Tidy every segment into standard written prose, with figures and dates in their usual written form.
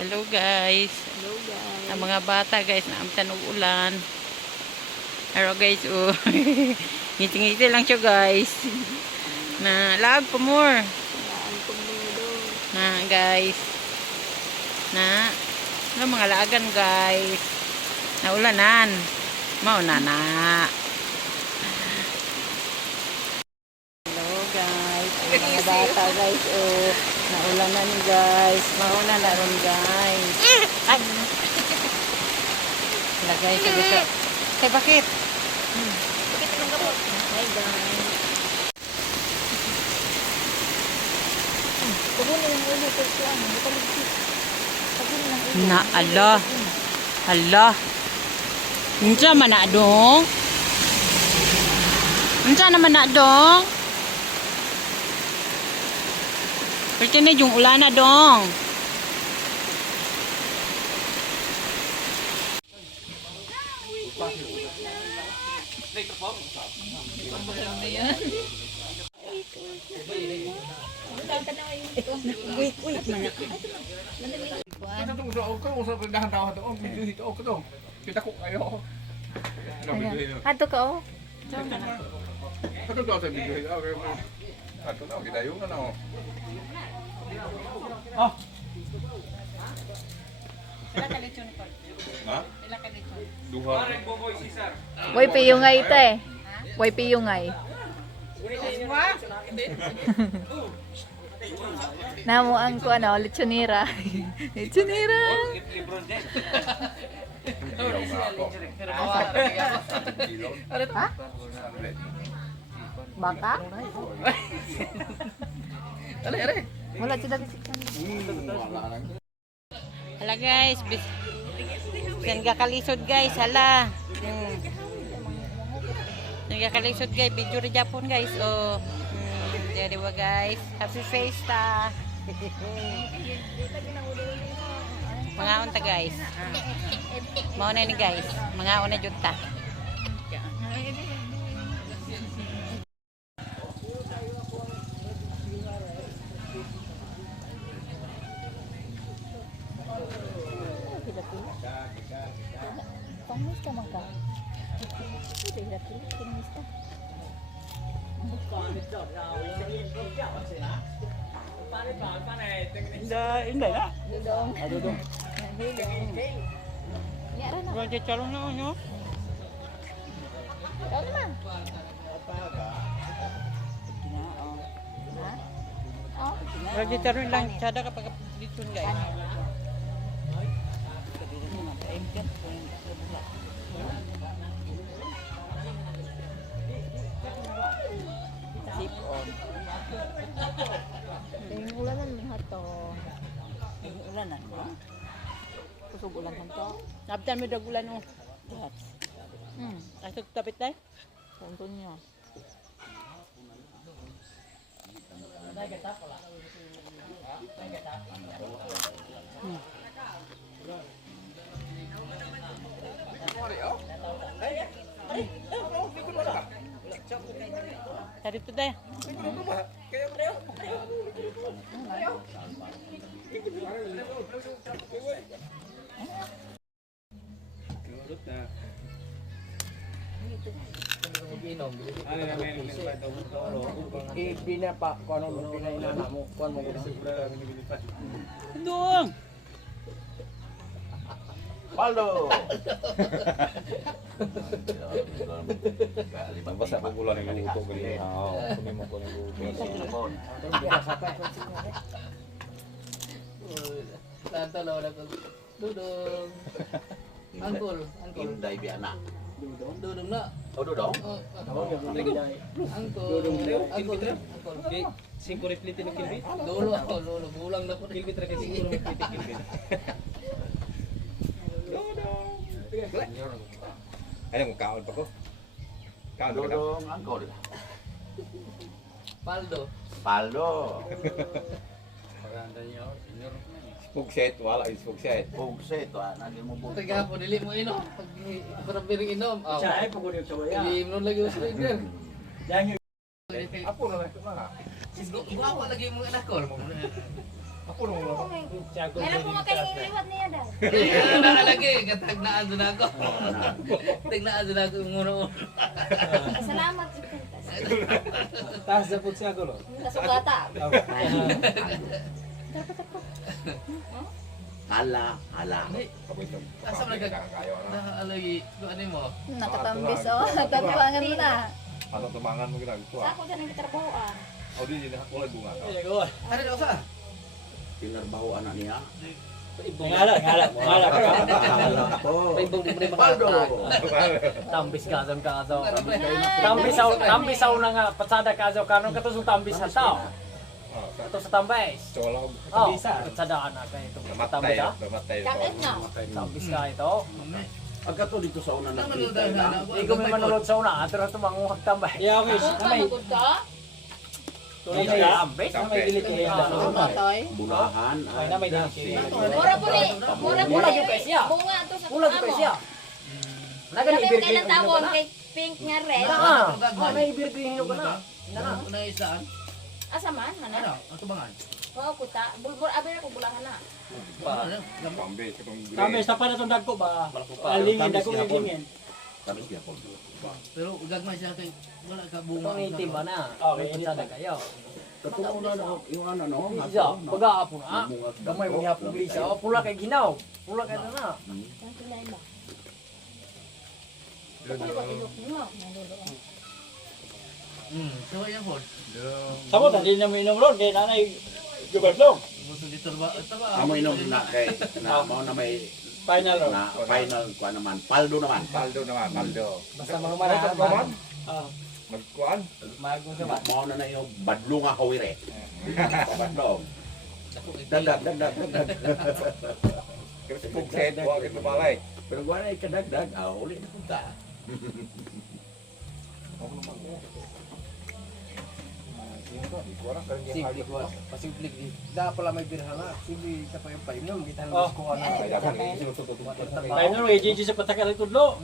Hello guys. Hello guys. Ang mga bata guys, naamtan og ulan. Pero guys, oh. Ngiti-ngiti lang siya guys. Na lag pa more. Saan kumulo? Na guys. Na mga laagan guys. Na ulanan. Mao na na. Hello guys. Ang mga bata guys, oh. Naulanan guys. Mauna na ron guys. Ay. Wala guys, sabi ko. Hey, bakit? Bakit anong gabot? Hi guys. Pagod na yung ulo ko siya. Pagod na yung ulo. Na, ala. Ala. Unsa man na dong? Unsa naman na dong? Pwede na yung ulan na dong. Wait mana. Ano itong usap dahan tawag ito? Video ito ako to. Kita ko kayo. Ato ka oh. Ano to sa video ito? Ato na, kita yung ano. Ah! Ha? Duha. Boy piyungay te. Boy piyungay. Namo ang ko ano, lechonera. Lechonera. Ha? Baka? Wala siya dati Hala guys. Yan gakalisod guys. Hala. Yan gakalisod guys. Video rin Japon guys. Oh. Jadi ba guys. Happy Fiesta. Mga unta guys. Mauna ni guys. Mga una junta. Pangmusta man ka? Hindi, hirap yun. Pangmusta. Hindi na. Dudong. Dudong. Nyara na. Roger Charong na ano? Ikaw naman. Ha? Oh. Roger Charong lang. Sada kapag dito guys. Sip on. Yung ulanan mo hato. Ulanan mo? Kusog ulan hanto. Naptan mo dagulan mo. Yes. Asok tapit tayo? Santo niya. Tadi tu tayo. Hindi na pa kung ano pinainana mo. Kuan mo gud. Dong. Paldo. Basta magulan ng luto gali. Oo, kunin mo ko ng luto. Tanto lo na ko. Dudong. Angkol, angkol. Inday biana. Dudong na. Oh, dodong. Angkol. Angkol. Angkol. Okay, 5 replete ng kilbit. Lolo ako, lolo. Bulang na ko. Kilbit ra kasi 5 replete kilbit. Ano kung kaon pa ko? Kaon pa ka? Dodong angkol. Paldo. Paldo. Spugset, wala yung spugset. Pugset. Naging mo buto. Taga po dili mo inom. Pag piring inom. Siya ay pagod yung sawaya. Dili mo lagi sa rider. Yang Apo na lang. Gwapo lagi mo anak ko. Ako nung Meron po kayo liwat niya daw. Lagi, katagnaad na ako. Tagnaad na ako yung muna. Salamat. Taas na po siya ko. Nasugata. Hala. Asa mo nalagi, ano mo? Nakatambis oh. Tatuangan mo na. Ano tumangan mo ginagawa? Sa ako dyan ang kitrabahoan. O di na wala bunga. Ano daw sa? Pinarbaho anak niya. Ngala Ako. Ibang di mo rin Paldo. Tambis ka doon ka daw. Tambis Tambis na nga patsada ka daw kanon kato sa tambis hataw. Kato sa tambis. Chola Oh, patsada na kay ito. Tambis ha. namatay. Kakit na. Tambis ka ito. Agka to dito sa una Ano nakita na. Ikaw may manulod sa una, atro ito manguhag tambay. Yeah, okay. Kung ka magod ka, Tuloy na tambis. Tambis. ano ba toy? Bulahan. Ay na may dili. Mura po ni. Mura po Mura ni. yung siya. Bunga to sa Pula ko siya. Nagan Sabi ibir mo kailan tapon kay pink nga red. Ah, may ibir ko hino ka na. Ano yung isaan? Asa man, Ano? mana? Ang tubangan? Oo, kuta. Bulbul, abi na ko bulahan na. Tambis itong Tambis pa na tong dagko ba? Alingin dagko alingin. Tapos niya po. Pero gagmay siya kay wala ka bunga. Itong itim ba na? Okay, patsada kayo. Totoo na yung ano no. Isa, pag-aapo na. Gamay mo niya puglisa. O, pula kay ginaw. Pula kay na. Ang tunay ba? Ano ba ilok mo? Nalulo. So yan po. Sabot, hindi na mo inom ron. Kaya nanay, guberno. Gusto dito ba? Ito ba? Amo inom na kay na mo na may Final ron. na final kuan naman. Paldo naman. Paldo naman, paldo. Basta mga marahan. Naman? Ah, Magkuan? magong sa ba? Mao na yung badlo nga hawire. Badlo. Dagdag. Kasi pugset, huwag ito malay. Pero wala kadagdag, uli na punta. Simple ko. Pasimple di. Da pala may birha nga. Simple sa pa yung painom. Kita Oh. ko ano. Ay, dapat Painom eh, JJ sa patakal tudlo.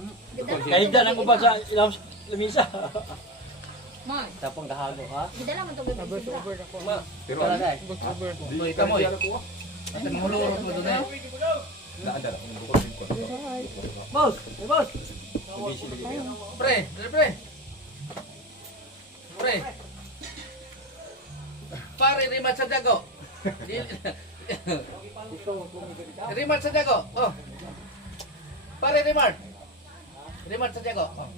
Kahit da nang uban sa ilang lamisa. Man, Tapong dahago ha. gidala man to gid sila. Pero Kala dai. Boy, kamoy. At ang mulurot mo doon eh. Boss, boss. Pre, pre. Pre. Pare, Rimat Santiago. Rimat Santiago. Oh. Pare, Rimat. Rimat Santiago. Oh.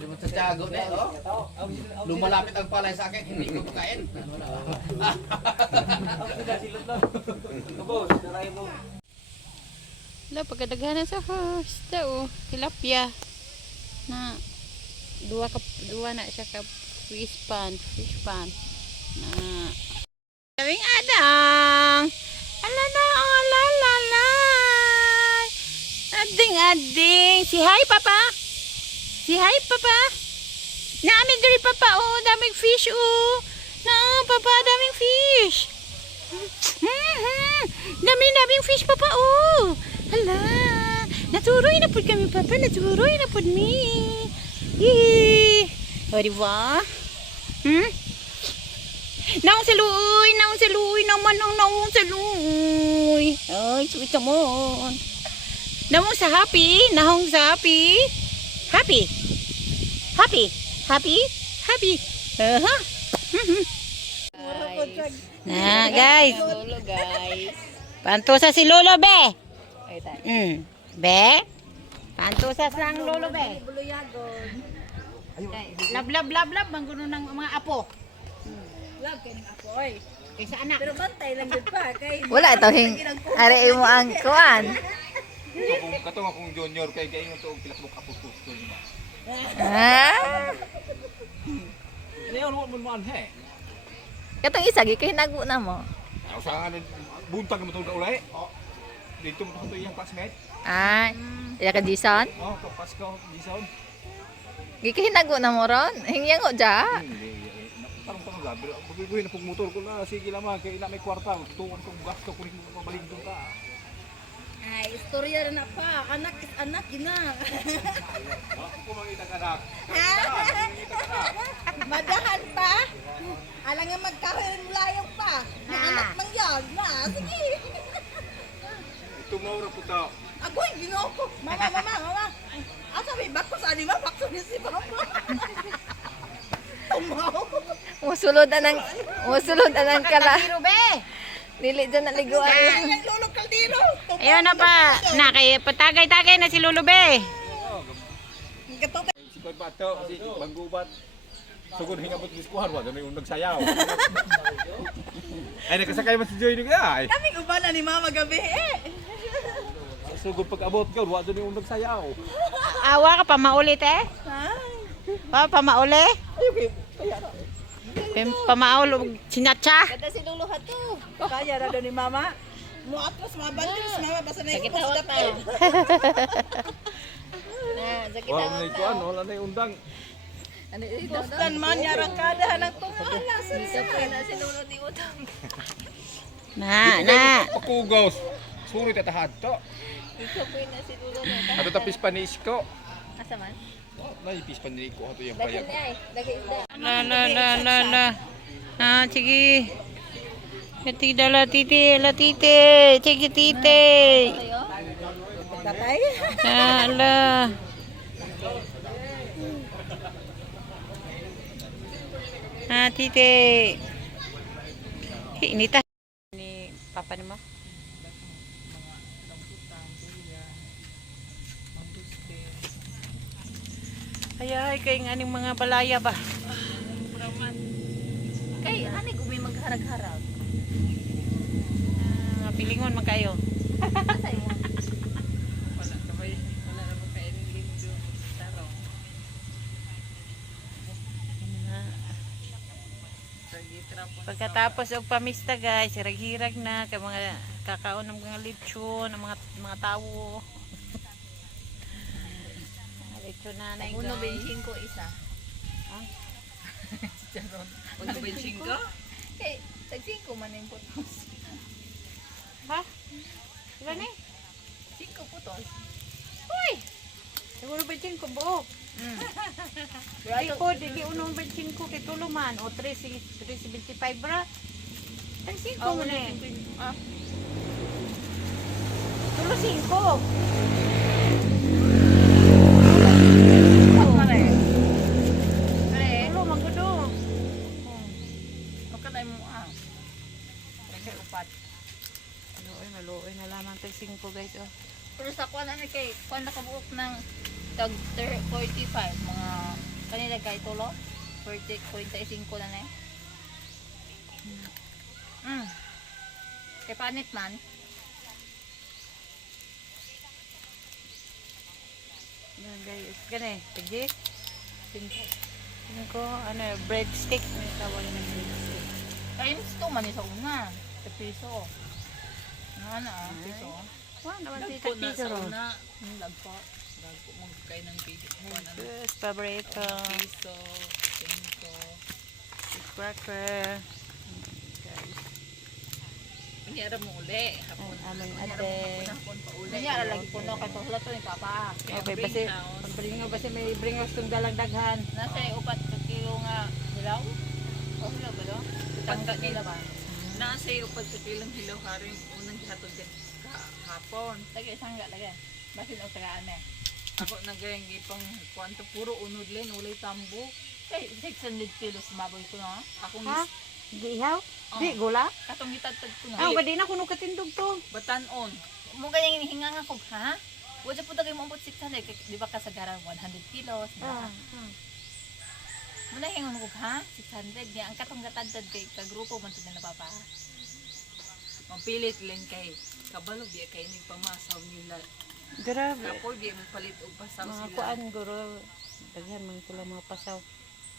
Rimat Santiago na oh. Lumalapit ang palay sa akin, hindi ko kain. Wala, pagkadaghanan sa host. Tao, tilapia. Na, duwa na siya ka fish pan. Na, sabing adang. Alala. Ading. Si hi, Papa. Namin diri, Papa, oh. Daming fish, oh. Na, Papa, daming fish. Daming fish, Papa, oh. Hala. Naturoy na pud kami, Papa. Naturoy na pud mi. Yee. O, diba? Naong saluoy naman ang ay, sweet naman. Nahong sa happy. Na, guys. Lolo guys. Pantusa si Lolo, be. Be. Pantusa sang Lolo, be. Lab, mangguno ng mga apo. Love kay ning ako oy. Kaysa anak. Pero bantay lang gid pa kay Wala ito hing. Ari mo ang kuan. Katong akong junior kay mo to pilas mo kapustos to mo. Ah. Ano mo man he? Katong isa gi kay nago na mo. Ako sa buntag mo to ulay. Dito mo to iyang classmate. Ah, ya ka Jason. Oh, kapas ko gisaw. Gi kay nago na mo ron. Hingyang o ja. Parang gabi. Bugoy na pug motor ko na sige lamang kay na may kwarta. Tuon kong gasto ko rin mabalik doon ka. Ay, istorya na pa. Anak is anak, gina. Madahan pa. Alang nga magkaroon layong pa. Na anak mang yag na. Sige. Tumaw na po ta. Agoy, ginoo ko. Mama. Asa may bako sa anima? Bako niya si Papa. Tumaw. Musulod anang kala. Kaldero, be. Dili dyan naliguan. Ay, lolo kaldero. Ayun na pa. Na, kay patagay-tagay na si Lulube. Si Koy Bato, si Banggubat. Sugod hinga mo diskuhan wa doon yung nagsayaw. Ay nakasakay man si Joy ni ay. Kaming ubana ni Mama gabi eh. Sugod pag-abot ka wa doon yung nagsayaw. Awa ka pa maulit eh. Pa mauli. Pamaul sinatsa. Kada si Lolo hato. Kaya na doon ni Mama. Mo atras mga bandil, si Mama basta na Sakit yung hawak kusdap. pa. Na, sakit Wala hawak na ito ano, wala na yung undang. Ano ito? Kusdan man yarang kada ng tungala. Isa pa na si Lolo di utang. Na. Pakugos. Suri tatahad to. Isa pa na si Lolo na. Ato tapis panis ko. Asa man? Naipis panis ko ato yung Daghan payag. niya eh. Daghan isda. La. Ah, sige. Tita la tite. Sige tite. Tayo. Tatay. Ala. Ah, tite. Inita. Ni papa ni mo. Ay, kay nganing mga balaya ba? Kay ani gumi magharag-harag. Ah, pilingon man kayo. Asa mo? Pagkatapos og pamista guys, hirag-hirag na kay mga kakaon ng mga lechon, ng mga tawo. Lechon na na Uno benching ko isa. Uno benching ko? Kay tag 5 man yung putos. Ha? Sila ni? 5 putos. Uy! Siguro benching ko buo. Di ko, di unong benching ko kay tuluman o 3.25 bra. Tag 5 mo na eh. Tulo 5. Tulo maggudo. O kanay mo Kasi upat. Maluoy na lamang tag 5 guys oh. Pero sa kuan na kay kuan nakabuok ng tag 45 mga kanila kay tulo 45 na eh. Kay panit man. Yan guys, gani, tagi. Ano ko, breadstick. May tawag na breadstick. Times 2 man yung sa una. Sa piso. Ano piso. Wow, naman si Tapiso ron. Lagpo. Lagpo mo kayo ng piso. Yes, paborito. Piso. 5. Cracker. Guys, Kunyara mo uli. ang aming ate. Kunyara lagi po no. Kaya wala to ni Papa. Okay, basi, basi may bringos itong dalang daghan. Nasa upat ka kilo nga hilaw? O hilaw ba do? Tangga nila ba? Nasa iyo pag sa kilang hilaw haring unang gihatod din hapon. Lagi sangga lagi. Basin o tagaan eh. Ako nagayang ipang kwanto puro unod len ulay tambo. Kay 600 kilos maboy ko no? Ako Ha? Di ihaw? Oh. Di, gula? katong gitadtad ko Ah, na. gadi na kuno katindog to. Batanon. Mo ganyang hinga nga ko ha? Wala po tagay mo ambot 600 kay di ba kasagaran 100 kilos. Ah, Muna hingon ko ha? 600 niya ang katong gatadtad kay kagrupo man tud na papa. Mapilit len kay kabalo biya kay ning pamasaw nila. grabe. Kapoy biya mo palit og pasaw Mga sila. kuan, guro. Daghan man sila mga pasaw.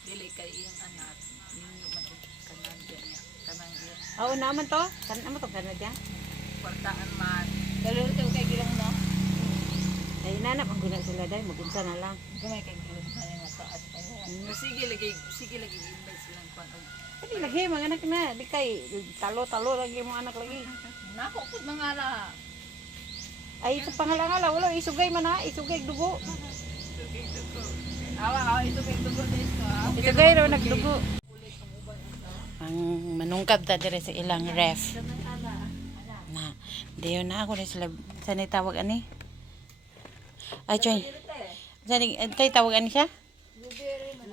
Dili kay iyang anak. Ninyo man og Canadian niya. Kanang iya Oo naman to. Kan naman to kana dyan. kwartaan man. Dalo to kay gilong no. Ay nanap ang guna sila dai, magunsa na lang. Gamay kay gilong na nga taas pa. Sige lagi invite silang kwan og Hindi lagi mga anak na, di kay talo-talo lagi mga anak lagi. Nako pud mga la. Ay, sa pangalangala, wala, isugay man ha, isugay dugo. Awa, ito kay dugo din ko. Isugay raw nagdugo. Ang manungkab ta dire sa ilang ref. Na, diyo na ako na sila, saan tawag ani? Ay, Choy. Saan tawag ani siya?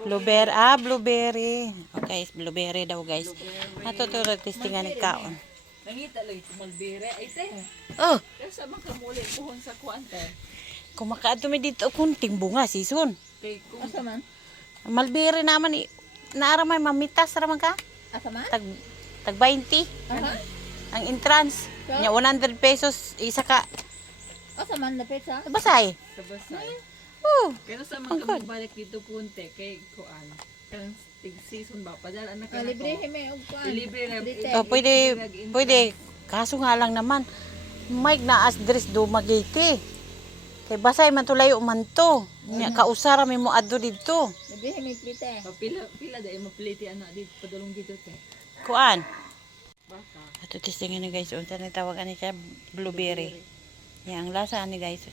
Blueberry. Ah, blueberry. Okay, blueberry daw guys. Ato to testingan ni kaon. Nangita lang ito malbere. Ay, te. Oh, Pero sa mga kamuli, puhon sa kuwan, te. kumakato mi dito kunting bunga season. Kay kung... Asa man? Malbiri naman naara may mamitas raman ka. Asa man? Tag 20 Aha. ang entrance. Nya 100 pesos isa ka. Asa man na pizza? Basay. Sa basay. Oh, Kaya sa Ang mga good. balik dito punte kay kuan. Kang tig season ba padala na ka. Libre hime og kuan. Libre na. oh pwede kaso nga lang naman. Mike na as dress do magiti. Kay basay man tulay man to. Nya kausara mi mo adto didto. Libre hime plite. Pila dai mapliti ana dito padulong dito te. Kuan. Baka. Ato testingan ni guys unsa na tawag ani siya blueberry. Nya ang lasa ani guys.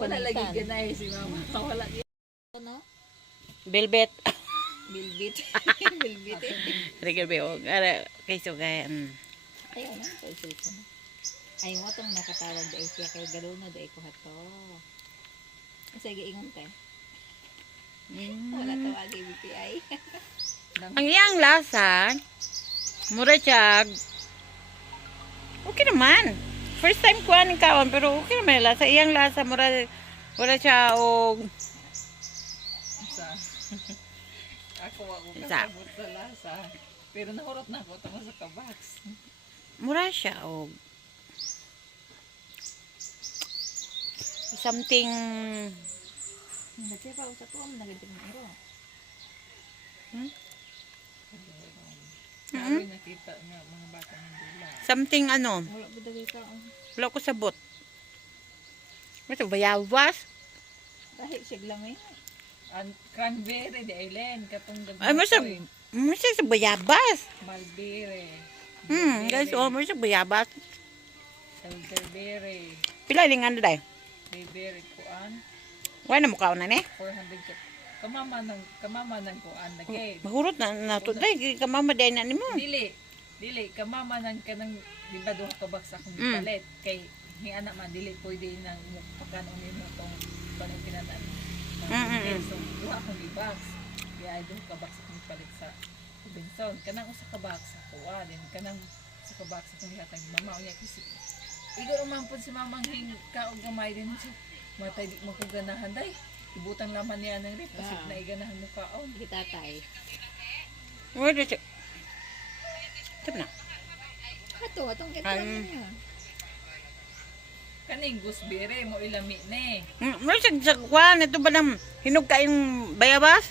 Wala lagi ganay si mama. Wala di. Ano? Velvet. Bilbit. Bilbit. Regel be og ara kay so kay Ay, ano? Ay, mo itong nakatawag dahil siya kay galo na dahil ko hato. Sige, ingon te. Wala tawag BPI. Ang iyang lasa, mura siya, okay naman. First time ko aning kaon, pero okay naman yung lasa. Iyang lasa, mura siya o... Ako Isa. kasabot sa lasa. Pero nahurot na ako tama sa kabaks. Mura siya o... Something... Nagsiya pa usap ko, nagadig na iro. Sabi nakita nga mga bata ng dula. Something ano, Wala ba dagay ka? wala ko sabot. Ito, bayawas. Kahit siya lang eh. Cranberry di Aileen. Katong Ay, masa sa bayabas. Malberry. Guys, oh, masa bayabas. Elderberry. Pila yung ano dahil? Bayberry kuan. Wala na mukha na ni. 400 ka. Kamama ng kuan lagi. Mahurot na nato dahil. Kamama dahil na ni mo. Dili kamama ng kanang di ba duha ka box akong gipalit kay ni anak man dili pwede nang pagkanon nimo tong kanang kinanan. So duha akong box. Kaya ay duha ka box akong gipalit sa Benson. Kanang usa ka box ako din kanang usa ka box akong gihatag mama unya kasi igor man pud si mamang hing kaog gamay din siya. Matay di mo ko ganahan day. Ibutang laman niya ng rip kasi na iganahan mo kaon. Gitatay. Wala siya. Tip na. Ato, atong kita niya. Kaning gooseberry mo ilami ni. Mura siya sa kwan. Ito ba ng hinog kayong bayabas?